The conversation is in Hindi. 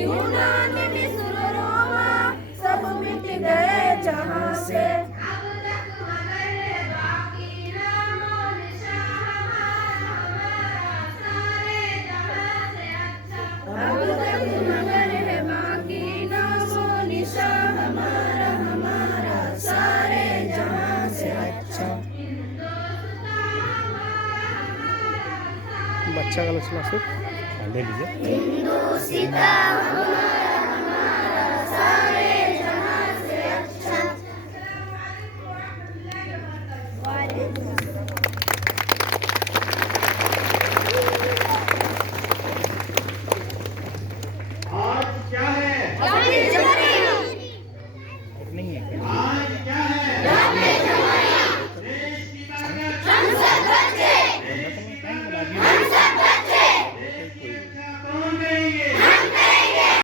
यूनान मिस्र रोमा सब मिट गए जहाँ से। अब तक मगर है बाकी नामो निशान हमारा हमारा सारे जहाँ से अच्छा। बच्चा का लक्षण ले लीजिए। हिंदू सीता हमारा